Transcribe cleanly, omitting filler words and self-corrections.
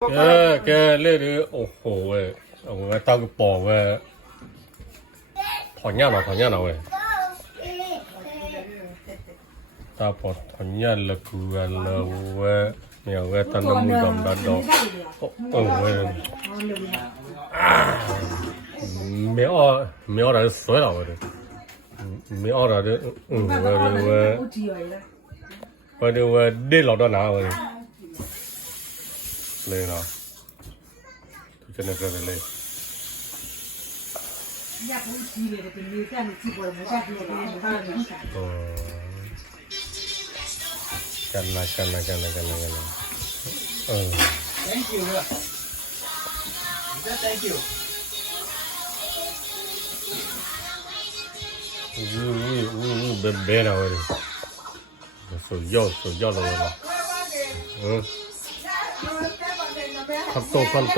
เรื่องนี้โอ้โหเว้ยเอาไว้ตั้งกระป๋องเว้ยถอนหญ้ามาถอนหญ้าหน่อยเว้ยตาปอดถอนหญ้าละกูกันละเว้ยเนี่ยเว้ยตอนนั้นมึงดำดันดอกโอ้เว้ย没有人死了我的，没有人的，我累老到哪我的，累了，真的真的累。干了，Thank you. Thank you. 别了我的，手要了我了，看豆。